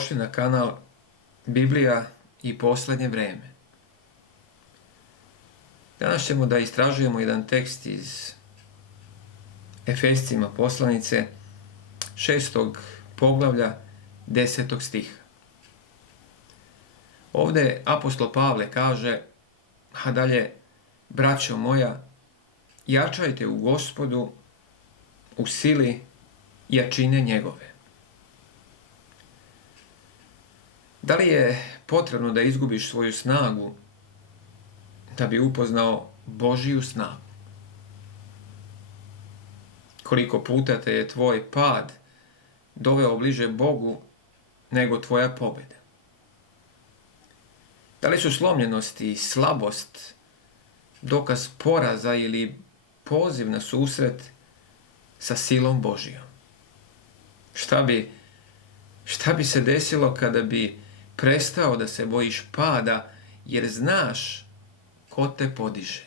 Dobrodošli na kanal Biblija i posljednje vrijeme. Danas ćemo da istražujemo jedan tekst iz Efescima poslanice 6. poglavlja 10. stiha. Ovdje apostol Pavle kaže, a dalje, braćo moja, jačajte u Gospodu, u sili jačine njegove. Da li je potrebno da izgubiš svoju snagu da bi upoznao Božiju snagu? Koliko puta te je tvoj pad doveo bliže Bogu nego tvoja pobjeda? Da li su slomljenost i slabost dokaz poraza ili poziv na susret sa silom Božijom? Šta bi se desilo kada bi prestao da se bojiš pada jer znaš ko te podiže?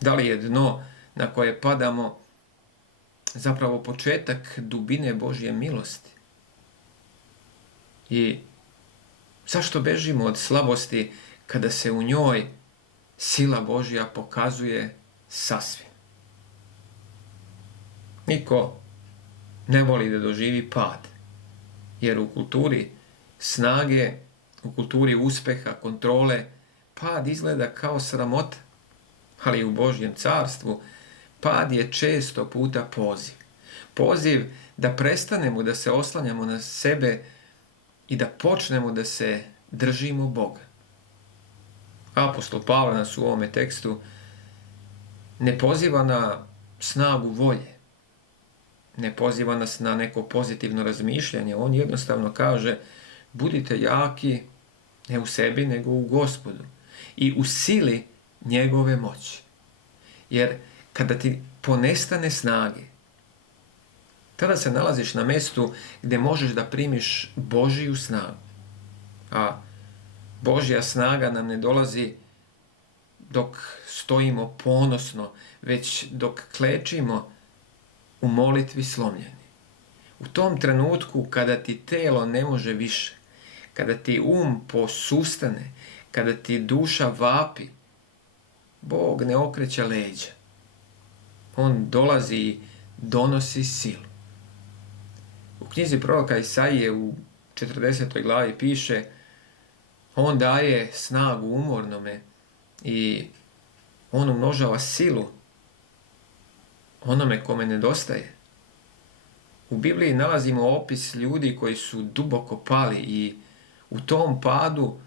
Da li je dno na koje padamo zapravo početak dubine Božje milosti? I zašto bežimo od slabosti kada se u njoj sila Božja pokazuje sasvim? Niko ne voli da doživi pad, jer u kulturi snage, u kulturi uspeha, kontrole, pad izgleda kao sramota, ali u Božjem carstvu pad je često puta poziv. Poziv da prestanemo da se oslanjamo na sebe i da počnemo da se držimo Boga. Apostol Pavle nas u ovome tekstu ne poziva na snagu volje, ne poziva nas na neko pozitivno razmišljanje. On jednostavno kaže, budite jaki ne u sebi nego u Gospodu i u sili njegove moći. Jer kada ti ponestane snage, tada se nalaziš na mjestu gdje možeš da primiš Božiju snagu. A Božja snaga nam ne dolazi dok stojimo ponosno, već dok klečimo u molitvi slomljeni. U tom trenutku kada ti telo ne može više, kada ti posustane, kada ti duša vapi, Bog ne okreće leđa. On dolazi i donosi silu. U knjizi proroka Isaije u 40. glavi piše, on daje snagu umornome i on umnožava silu onome kome nedostaje. U Bibliji nalazimo opis ljudi koji su duboko pali i u tom padu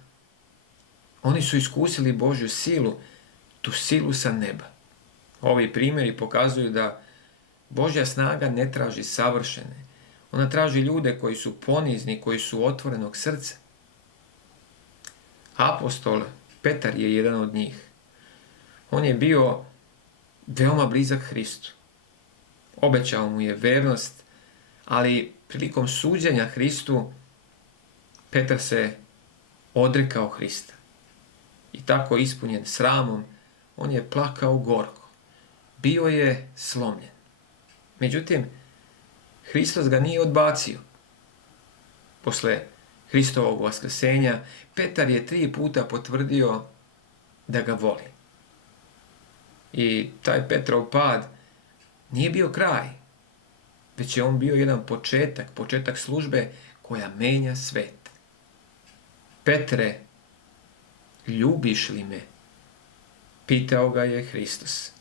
oni su iskusili Božju silu, tu silu sa neba. Ovi primjeri pokazuju da Božja snaga ne traži savršene. Ona traži ljude koji su ponizni, koji su otvorenog srca. Apostol Petar je jedan od njih. On je bio veoma blizak Hristu. Obećao mu je vernost, ali prilikom suđenja Hristu Petar se odrekao Hrista. I tako ispunjen sramom, on je plakao gorko. Bio je slomljen. Međutim, Hristos ga nije odbacio. Posle Hristovog vaskrsenja, Petar je 3 puta potvrdio da ga voli. I taj Petrov pad nije bio kraj, već je on bio jedan početak službe koja menja svet. Petre, ljubiš li me? Pitao ga je Hristos.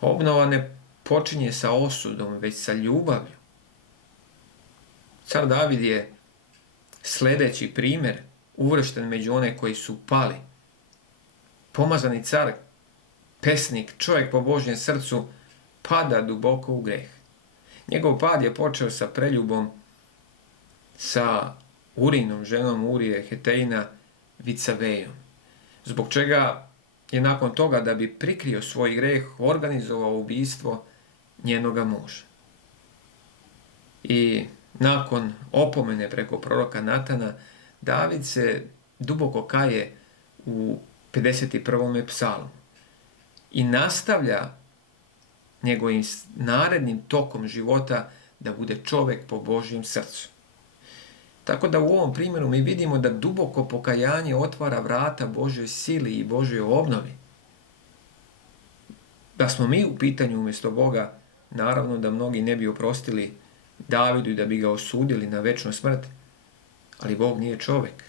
Obnova ne počinje sa osudom, već sa ljubavlju. Car David je sljedeći primjer uvršten među one koji su pali. Pomazani car, pesnik, čovjek po Božjem srcu, pada duboko u greh. Njegov pad je počeo sa preljubom sa Urinom, ženom Urije Hetejina, Vicavejom. Zbog čega je nakon toga, da bi prikrio svoj greh, organizovao ubistvo njenoga muža. I nakon opomene preko proroka Natana, David se duboko kaje u 51. psalmu i nastavlja njegovim narednim tokom života da bude čovjek po Božjem srcu. Tako da u ovom primjeru mi vidimo da duboko pokajanje otvara vrata Božoj sili i Božoj obnovi. Da smo mi u pitanju umjesto Boga, naravno da mnogi ne bi oprostili Davidu i da bi ga osudili na večnu smrt, ali Bog nije čovjek.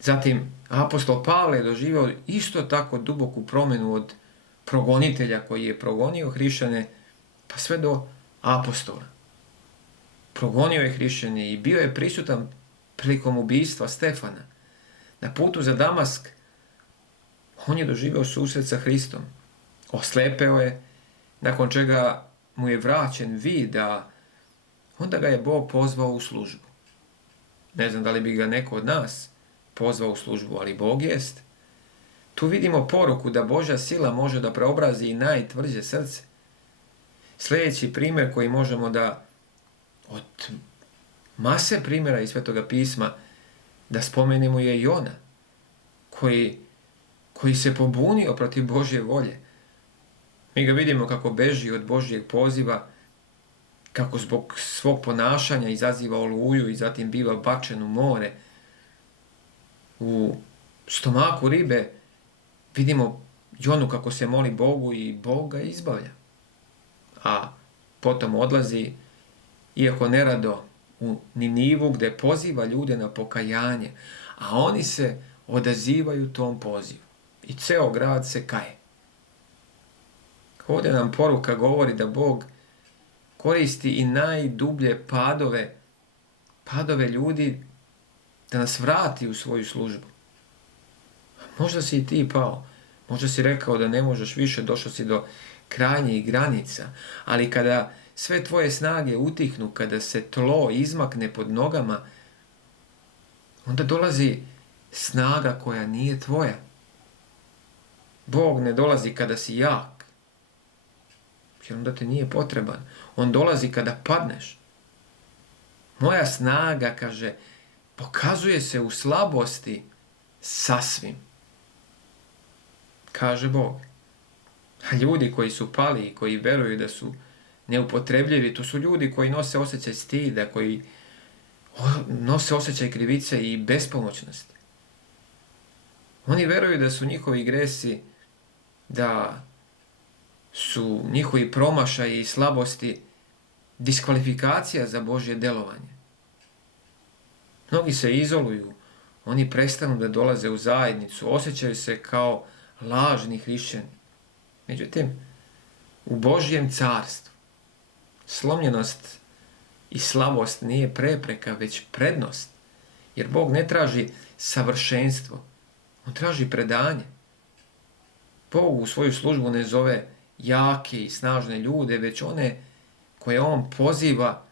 Zatim, apostol Pavle je doživio isto tako duboku promjenu od progonitelja koji je progonio hrišćane, pa sve do apostola. Progonio je hrišćane i bio je prisutan prilikom ubijstva Stefana. Na putu za Damask on je doživio susret sa Hristom. Oslepeo je, nakon čega mu je vraćen vid, a onda ga je Bog pozvao u službu. Ne znam da li bi ga neko od nas pozvao u službu, ali Bog jest. Tu vidimo poruku da Božja sila može da preobrazi i najtvrđe srce. Sljedeći primjer koji možemo da od mase primjera iz Svetoga pisma da spomenemo je Jona, koji se pobunio protiv Božje volje. Mi ga vidimo kako beži od Božjeg poziva, kako zbog svog ponašanja izaziva oluju i zatim biva bačen u more. U stomaku ribe vidimo Jonu kako se moli Bogu i Bog ga izbavlja. A potom odlazi, iako nerado, u Ninivu gdje poziva ljude na pokajanje, a oni se odazivaju tom pozivu. I ceo grad se kaje. Ovdje nam poruka govori da Bog koristi i najdublje padove ljudi da nas vrati u svoju službu. Možda si i ti pao, možda si rekao da ne možeš više, došao si do krajnjih granica, ali kada sve tvoje snage utihnu, kada se tlo izmakne pod nogama, onda dolazi snaga koja nije tvoja. Bog ne dolazi kada si jak, jer onda ti nije potreban. On dolazi kada padneš. Moja snaga, kaže, pokazuje se u slabosti sasvim, kaže Bog. A ljudi koji su pali i koji veruju da su neupotrebljivi, to su ljudi koji nose osjećaj stida, koji nose osjećaj krivice i bespomoćnosti. Oni veruju da su njihovi gresi, da su njihovi promašaji i slabosti diskvalifikacija za Božje delovanje. Mnogi se izoluju, oni prestanu da dolaze u zajednicu, osjećaju se kao lažni hrišćani. Međutim, u Božjem carstvu slomljenost i slabost nije prepreka, već prednost. Jer Bog ne traži savršenstvo, on traži predanje. Bog u svoju službu ne zove jake i snažne ljude, već one koje on poziva,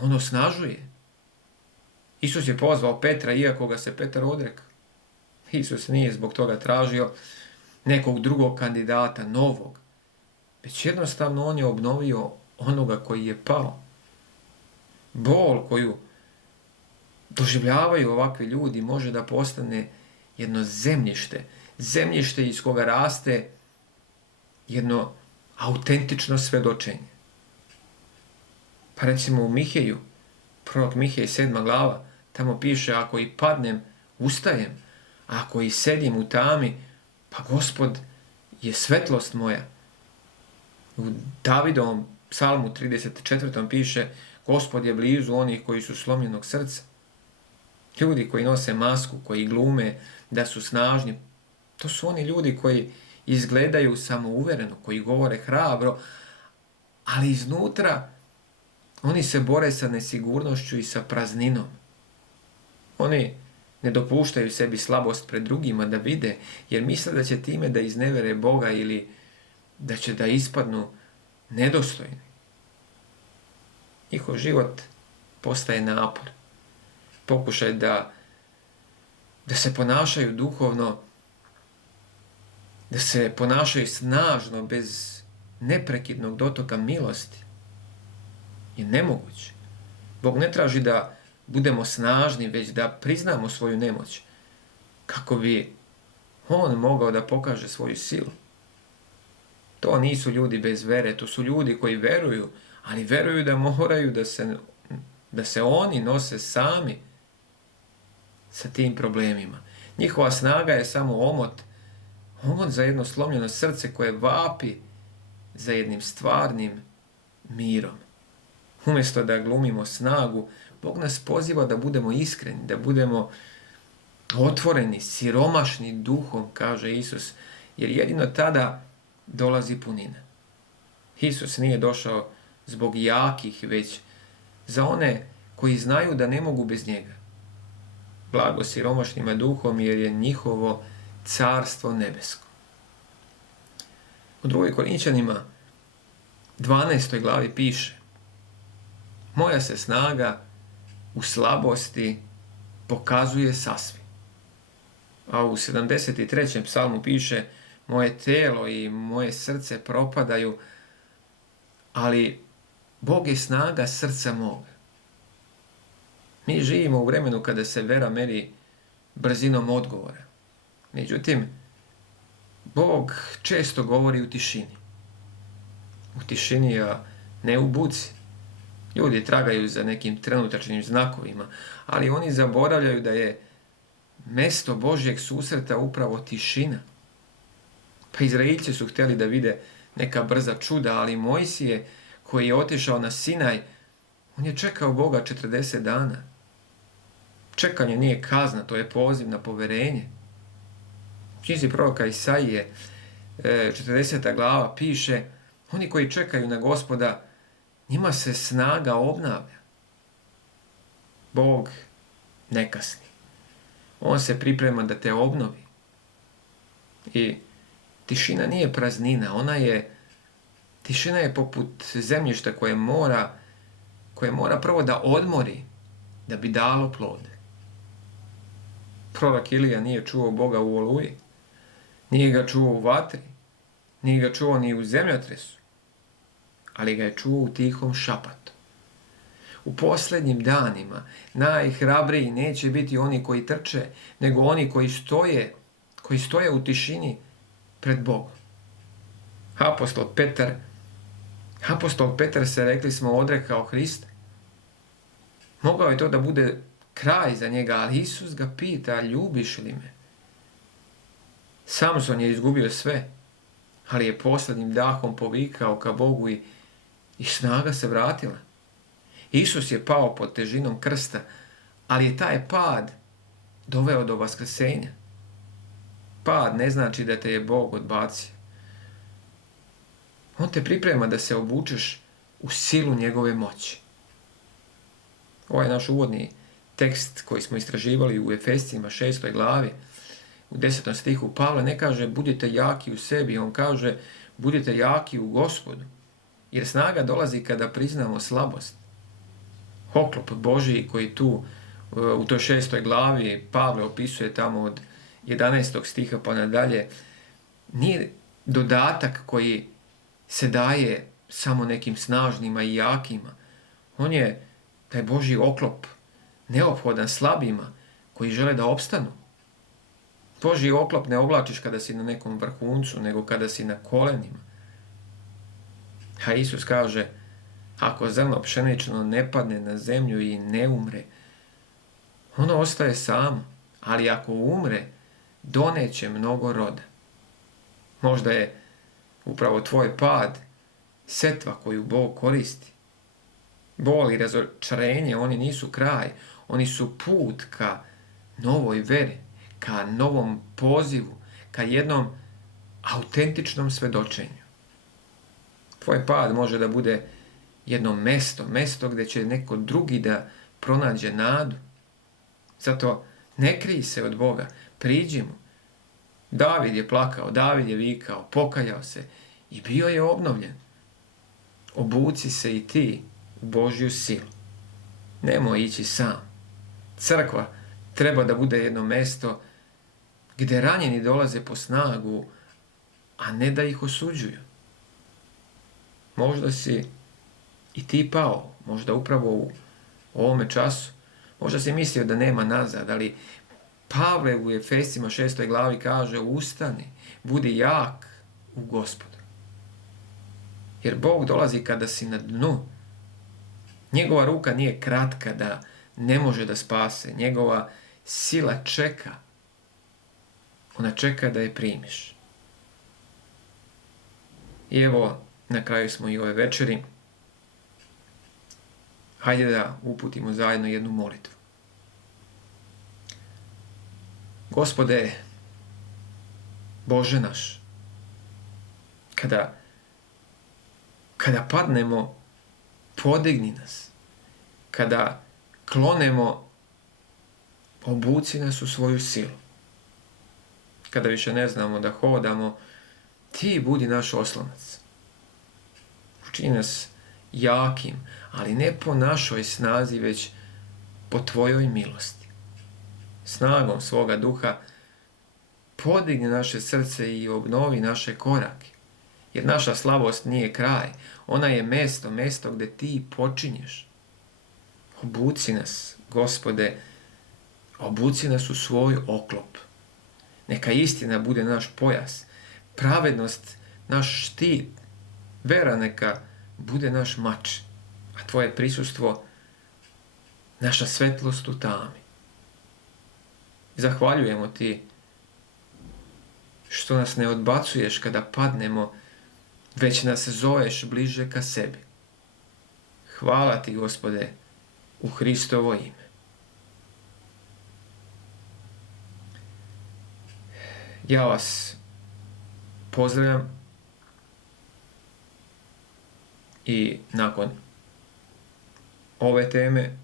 on osnažuje. Isus je pozvao Petra, iako ga se Petar odrekao. Isus nije zbog toga tražio nekog drugog kandidata, novog, već jednostavno on je obnovio onoga koji je pao. Bol koju doživljavaju ovakvi ljudi može da postane jedno zemljište iz koga raste jedno autentično svedočenje. Pa recimo u Miheju, prorok Mihej 7. glava, tamo piše: ako i padnem, ustajem, a ako i sedim u tami, pa Gospod je svetlost moja. U Davidovom psalmu 34. piše: Gospod je blizu onih koji su slomljenog srca. Ljudi koji nose masku, koji glume da su snažni, to su oni ljudi koji izgledaju samouvereno, koji govore hrabro, ali iznutra oni se bore sa nesigurnošću i sa prazninom. Oni ne dopuštaju sebi slabost pred drugima da vide, jer misle da će time da iznevere Boga ili da će da ispadnu nedostojni. Njihov život postaje napor. Pokušaj da se ponašaju duhovno, da se ponašaju snažno, bez neprekidnog dotoka milosti, je nemoguće. Bog ne traži da budemo snažni, već da priznamo svoju nemoć, kako bi on mogao da pokaže svoju silu. To nisu ljudi bez vere, to su ljudi koji veruju, ali veruju da moraju da se da se oni nose sami sa tim problemima. Njihova snaga je samo omot za jedno slomljeno srce koje vapi za jednim stvarnim mirom. Umjesto da glumimo snagu, Bog nas poziva da budemo iskreni, da budemo otvoreni, siromašni duhom, kaže Isus, jer jedino tada dolazi punina. Isus nije došao zbog jakih, već za one koji znaju da ne mogu bez njega. Blago siromašnima duhom, jer je njihovo carstvo nebesko. U 2. Korinčanima 12. glavi piše: moja se snaga u slabosti pokazuje sasvim. A u 73. psalmu piše: moje telo i moje srce propadaju, ali Bog je snaga srca moga. Mi živimo u vremenu kada se vera meri brzinom odgovora. Međutim, Bog često govori u tišini. U tišini, a ne u buci. Ljudi tragaju za nekim trenutačnim znakovima, ali oni zaboravljaju da je mjesto Božjeg susreta upravo tišina. Pa Izraelci su htjeli da vide neka brza čuda, ali Mojsije, koji je otišao na Sinaj, on je čekao Boga 40 dana. Čekanje nije kazna, to je poziv na poverenje. U knjizi proroka Isaije, 40. glava, piše: oni koji čekaju na Gospoda, njima se snaga obnavlja. Bog ne kasni. On se priprema da te obnovi. I tišina nije praznina, tišina je poput zemljišta koje mora prvo da odmori da bi dalo plod. Prorok Ilija nije čuo Boga u oluji, nije ga čuo u vatri, nije ga čuo ni u zemljotresu, ali ga je čuo u tihom šapatu. U posljednjim danima najhrabriji neće biti oni koji trče, nego oni koji stoje u tišini pred Bogom. Apostol Petar se, rekli smo, odrekao Hrista. Mogao je to da bude kraj za njega, ali Isus ga pita: ljubiš li me? Samson je izgubio sve, ali je posljednjim dahom povikao ka Bogu i snaga se vratila. Isus je pao pod težinom krsta, ali je taj pad doveo do vaskrsenja. Pad ne znači da te je Bog odbacio. On te priprema da se obučeš u silu njegove moći. Ovaj naš uvodni tekst koji smo istraživali u Efescima 6. glavi, u 10. stihu, Pavle ne kaže budite jaki u sebi, on kaže budite jaki u Gospodu. Jer snaga dolazi kada priznamo slabost. Oklop Božiji koji tu u toj 6. glavi Pavle opisuje tamo od 11. stiha pa nadalje, nije dodatak koji se daje samo nekim snažnima i jakima. On je, taj Božji oklop, neophodan slabima koji žele da opstanu. Božji oklop ne oblačiš kada si na nekom vrhuncu, nego kada si na kolenima. A Isus kaže: ako zrno pšenično ne padne na zemlju i ne umre, ono ostaje samo, ali ako umre, doneće mnogo roda. Možda je upravo tvoj pad setva koju Bog koristi. Bol i razočarenje, oni nisu kraj, oni su put ka novoj veri, ka novom pozivu, ka jednom autentičnom svedočenju. Tvoj pad može da bude jedno mesto gdje će neko drugi da pronađe nadu. Zato ne krij se od Boga, priđi mu. David je plakao, David je vikao, pokajao se i bio je obnovljen. Obuci se i ti u Božju silu. Nemoj ići sam. Crkva treba da bude jedno mesto gdje ranjeni dolaze po snagu, a ne da ih osuđuju. Možda si i ti pao, možda upravo u ovome času. Možda si mislio da nema nazad, ali Pavle u Efescima 6. glavi kaže: ustani, budi jak u Gospodu. Jer Bog dolazi kada si na dnu. Njegova ruka nije kratka da ne može da spase. Njegova sila čeka. Ona čeka da je primiš. I evo, na kraju smo i ove večeri. Hajde da uputimo zajedno jednu molitvu. Gospode, Bože naš, kada padnemo, podigni nas. Kada klonemo, obuci nas u svoju silu. Kada više ne znamo da hodamo, ti budi naš oslonac. Učini nas jakim, ali ne po našoj snazi, već po tvojoj milosti. Snagom svoga duha podigni naše srce i obnovi naše korake. Jer naša slabost nije kraj. Ona je mesto gde ti počinješ. Obuci nas, Gospode, obuci nas u svoj oklop. Neka istina bude naš pojas, pravednost naš štit, vera neka bude naš mač, a tvoje prisustvo naša svetlost u tami. Zahvaljujemo ti što nas ne odbacuješ kada padnemo, već nas zoveš bliže ka sebi. Hvala ti, Gospode, u Hristovo ime. Ja vas pozdravljam i nakon ove teme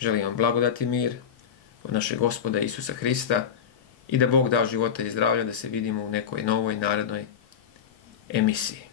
želim vam blagodati mir od našeg Gospoda Isusa Hrista i da Bog da života i zdravlja, da se vidimo u nekoj novoj narednoj emisiji.